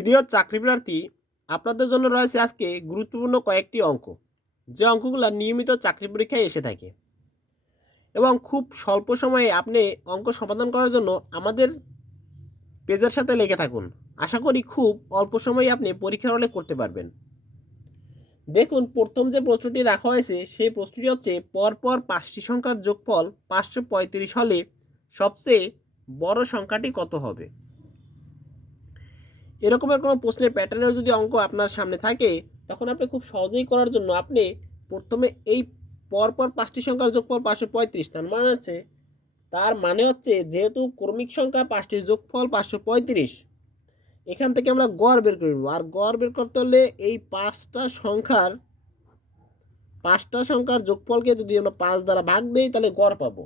প্রিয় চাকরি প্রার্থী আপনাদের জন্য রয়েছে আজকে গুরুত্বপূর্ণ কয়েকটি অঙ্ক, যে অঙ্কগুলো নিয়মিত চাকরি পরীক্ষায় এসে থাকে। এবং খুব স্বল্প সময়ে আপনি অঙ্ক সমাধান করার জন্য আমাদের পেজের সাথে লেগে থাকুন। আশা করি খুব অল্প সময়ে আপনি পরীক্ষার হলে করতে পারবেন। দেখুন, প্রথম যে প্রশ্নটি রাখা হয়েছে, সেই প্রশ্নটি হচ্ছে, পরপর পাঁচটি সংখ্যার যোগফল পাঁচশো পঁয়ত্রিশ হলে সবচেয়ে বড় সংখ্যাটি কত হবে? এরকমের কোনো প্রশ্নের প্যাটার্নের যদি অঙ্ক আপনার সামনে থাকে, তখন আপনি খুব সহজেই করার জন্য আপনি প্রথমে এই পরপর পাঁচটি সংখ্যার যোগফল পাঁচশো পঁয়ত্রিশ, তার মানে হচ্ছে, তার মানে হচ্ছে যেহেতু ক্রমিক সংখ্যা পাঁচটি যোগফল পাঁচশো পঁয়ত্রিশ, এখান থেকে আমরা গড় বের করে নেব। আর গড় বের করতে হলে এই পাঁচটা সংখ্যার পাঁচটা সংখ্যার যোগফলকে যদি আমরা পাঁচ দ্বারা ভাগ দিই, তাহলে গড় পাবো।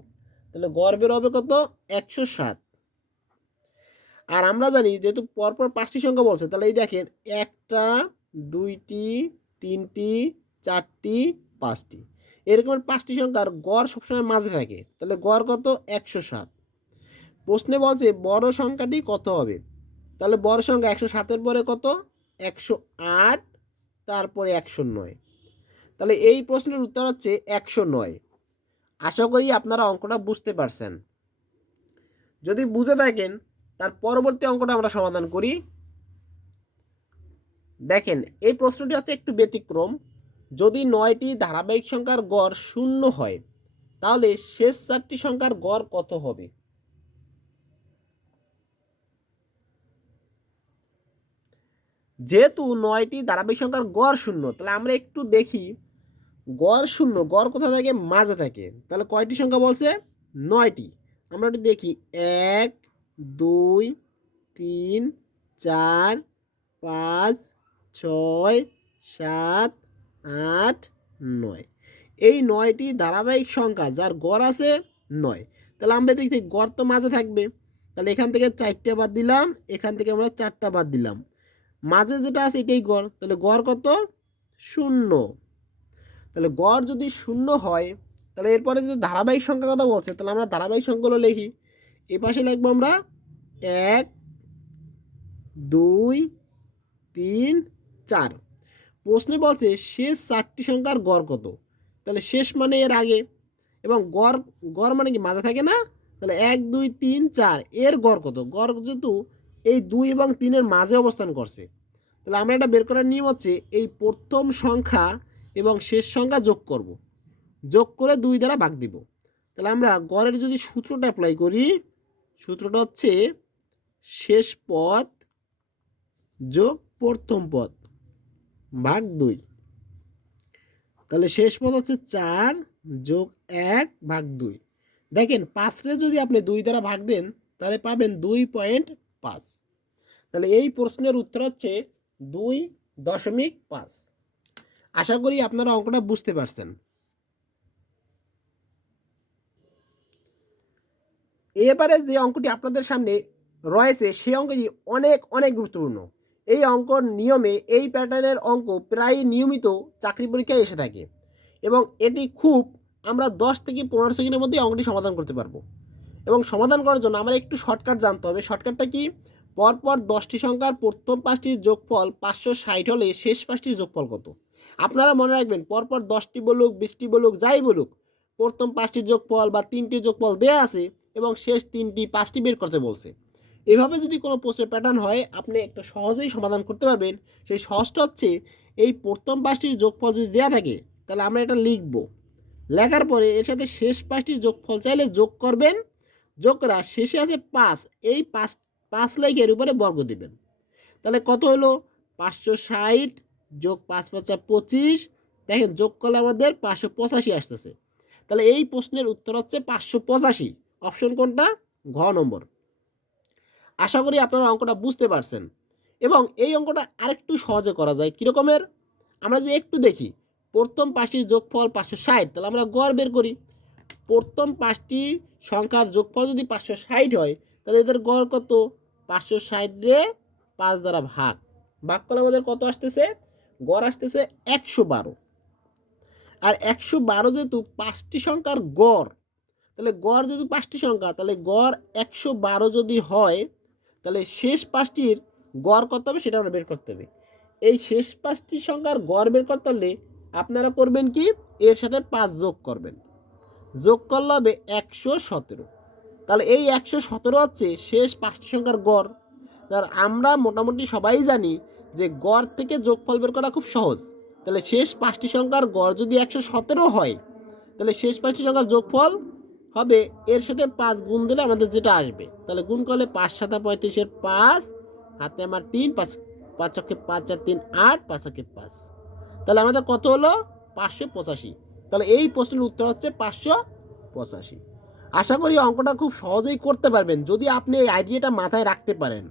তাহলে গড় বের হবে কত? একশো সাত। আর আমরা জানি যেহেতু পরপর পাঁচটি সংখ্যা বলছে, তাহলে এই দেখেন একটা, দুইটি, তিনটি, চারটি, পাঁচটি। এরকম পাঁচটি সংখ্যার গড় সবসময় মাঝে থাকে। তাহলে গড় কত? একশো সাত। প্রশ্নে বলছে বড় সংখ্যাটি কত হবে? তাহলে বড় সংখ্যা একশো সাতের পরে কত? একশো আট, তারপরে একশো নয়। তাহলে এই প্রশ্নের উত্তর হচ্ছে একশো নয়। আশা করি আপনারা অঙ্কটা বুঝতে পারছেন। যদি বুঝে থাকেন তার পরবর্তী অঙ্কটা আমরা সমাধান করি। দেখেন, এই প্রশ্নটি হচ্ছে একটু ব্যতিক্রম। যদি নয়টি ধারাবাহিক সংখ্যার গড় শূন্য হয়, তাহলে শেষ চারটি সংখ্যার গড় কত হবে? যেহেতু নয়টি ধারাবাহিক সংখ্যার গড় শূন্য, তাহলে আমরা একটু দেখি। গড় শূন্য, গড় কোথা থাকে? মাঝে থাকে। তাহলে কয়টি সংখ্যা বলছে? নয়টি। আমরা একটু দেখি। এক দুই, তিন, চার, পাঁচ, ছয়, সাত, আট, নয়। এই নয়টি ধারাবাহিক সংখ্যা, যার গড় আছে নয়। তাহলে আমরা দেখছি গড় তো মাঝে থাকবে। তাহলে এখান থেকে চারটে বাদ দিলাম, এখান থেকে আমরা চারটা বাদ দিলাম। মাঝে যেটা আছে এটাই গড়। তাহলে গড় কত? শূন্য। তাহলে গড় যদি শূন্য হয়, তাহলে এরপরে যদি ধারাবাহিক সংখ্যা কথা বলছে, তাহলে আমরা ধারাবাহিক সংখ্যাগুলো লিখি। এ পাশে লিখব আমরা এক, দুই, তিন, চার। প্রশ্নে বলছে শেষ চারটি সংখ্যার গড় কত? তাহলে শেষ মানে এর আগে। এবং গড় গড় মানে কি, মাঝে থাকে না? তাহলে এক, দুই, তিন, চার, এর গড় কত? গড় যেহেতু এই দুই এবং তিনের মাঝে অবস্থান করছে। তাহলে আমরা এটা বের করার নিয়ম হচ্ছে এই প্রথম সংখ্যা এবং শেষ সংখ্যা যোগ করব। যোগ করে দুই দ্বারা ভাগ দিব। তাহলে আমরা গড়ের যদি সূত্রটা অ্যাপ্লাই করি সূত্রটা হচ্ছে শেষ পদ যোগ প্রথম পদ ভাগ দুই। তাহলে শেষ পদ হচ্ছে চার যোগ এক ভাগ দুই। দেখেন পাঁচরে যদি আপনি দুই দ্বারা ভাগ দেন, তাহলে পাবেন দুই পয়েন্ট পাঁচ। তাহলে এই প্রশ্নের উত্তর হচ্ছে দুই দশমিক পাঁচ। আশা করি আপনারা অঙ্কটা বুঝতে পারছেন। এবারে যে অঙ্কটি আপনাদের সামনে রয়েছে সেই অঙ্কটি অনেক অনেক গুরুত্বপূর্ণ। এই অঙ্কর নিয়মে এই প্যাটার্নের অঙ্ক প্রায় নিয়মিত চাকরি পরীক্ষায় এসে থাকে এবং এটি খুব আমরা দশ থেকে পনেরো সেকেন্ডের মধ্যে অঙ্কটি সমাধান করতে পারব। এবং সমাধান করার জন্য আমরা একটু শর্টকাট জানতে হবে। শর্টকাটটা কি? পরপর দশটি সংখ্যার প্রথম পাঁচটির যোগফল পাঁচশো ষাট হলে শেষ পাঁচটির যোগফল কত? আপনারা মনে রাখবেন, পরপর দশটি বলুক, বিশটি বলুক, যাই বলুক, প্রথম পাঁচটির যোগফল বা তিনটির যোগফল দেয়া আছে এবং শেষ তিনটি, পাঁচটি বের করতে বলছে। এভাবে যদি কোনো প্রশ্নের প্যাটার্ন হয়, আপনি একটা সহজেই সমাধান করতে পারবেন। সেই সহজটা হচ্ছে, এই প্রথম পাঁচটির যোগফল যদি দেওয়া থাকে, তাহলে আমরা এটা লিখব। লেখার পরে এর সাথে শেষ পাঁচটির যোগফল চাইলে যোগ করবেন। যোগ করা, শেষে আছে পাঁচ, এই পাঁচ পাঁচ লেখের উপরে বর্গ দেবেন। তাহলে কত হলো? পাঁচশো ষাট যোগ পাঁচ পাঁচা পঁচিশ। দেখেন, যোগ করলে আমাদের পাঁচশো পঁচাশি আসতেছে। তাহলে এই প্রশ্নের উত্তর হচ্ছে পাঁচশো পঁচাশি। অপশন কোনটা? ঘ নম্বর। আশা করি আপনারা অঙ্কটা বুঝতে পারছেন। এবং এই অঙ্কটা আরেকটু সহজে করা যায়। কীরকমের আমরা যদি একটু দেখি, প্রথম পাঁচটির যোগফল পাঁচশো ষাট, তাহলে আমরা গড় বের করি। প্রথম পাঁচটি সংখ্যার যোগফল যদি পাঁচশো ষাট হয়, তাহলে এদের গড় কত? পাঁচশো ষাট রে পাঁচ দ্বারা ভাগ। ভাগ করলে আমাদের কত আসতেছে? গড় আসতেছে একশো বারো। আর একশো বারো যেহেতু পাঁচটি সংখ্যার গড় তাহলে গড় যেহেতু পাঁচটি সংখ্যা, তাহলে গড় একশো বারো যদি হয়, তাহলে শেষ পাঁচটির গড় কত হবে সেটা আমরা বের করতে হবে। এই শেষ পাঁচটি সংখ্যার গড় বের করতে হলে আপনারা করবেন কি? এর সাথে পাঁচ যোগ করবেন। যোগ করলে হবে একশো সতেরো। তাহলে এই একশো সতেরো হচ্ছে শেষ পাঁচটি সংখ্যার গড়। তার আমরা মোটামুটি সবাই জানি যে গড় থেকে যোগফল বের করা খুব সহজ। তাহলে শেষ পাঁচটি সংখ্যার গড় যদি একশো সতেরো হয়, তাহলে শেষ পাঁচটি সংখ্যার যোগফল হবে, এর সাথে পাঁচ গুণ দিলে আমাদের যেটা আসবে। তাহলে গুণ করলে পাঁচ সাতা পঁয়ত্রিশের পাঁচ, হাতে আমার তিন, পাঁচ পাঁচ অক্ষে পাঁচ চার তিন, আট, পাঁচ অক্ষে পাঁচ। তাহলে আমাদের কত হলো? পাঁচশো পঁচাশি। তাহলে এই প্রশ্নের উত্তর হচ্ছে পাঁচশো পঁচাশি। আশা করি অঙ্কটা খুব সহজেই করতে পারবেন, যদি আপনি এই আইডিয়াটা মাথায় রাখতে পারেন।